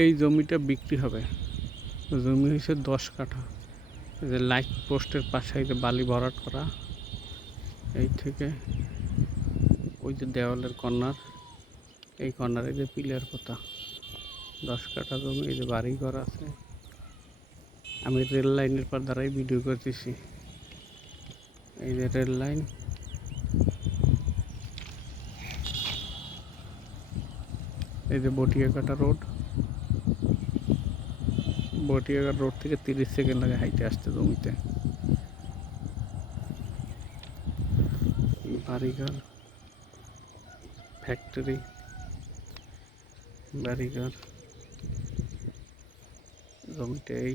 এই জমিটা বিক্রি হবে। জমি হয়েছে 10 কাঠা। এই যে লাইট পোস্টের পাশে এই যে বালি ভরাট করা, এই থেকে ওই যে দেওয়ালের কর্নার, এই কর্নারে যে পিলার পোতা, 10 কাঠা জমি। এই যে বাড়ি ঘর আছে। আমি রেল লাইনের পর দ্বারাই ভিডিও করতেছি। এই যে রেল লাইন, এই যে বটিয়াকাটা রোড। বটিয়াঘাট রোড থেকে 30 সেকেন্ড লাগে হাইটে আসতে জমিতে। বাড়িঘর, ফ্যাক্টরি, বাড়িঘর, জমিতে এই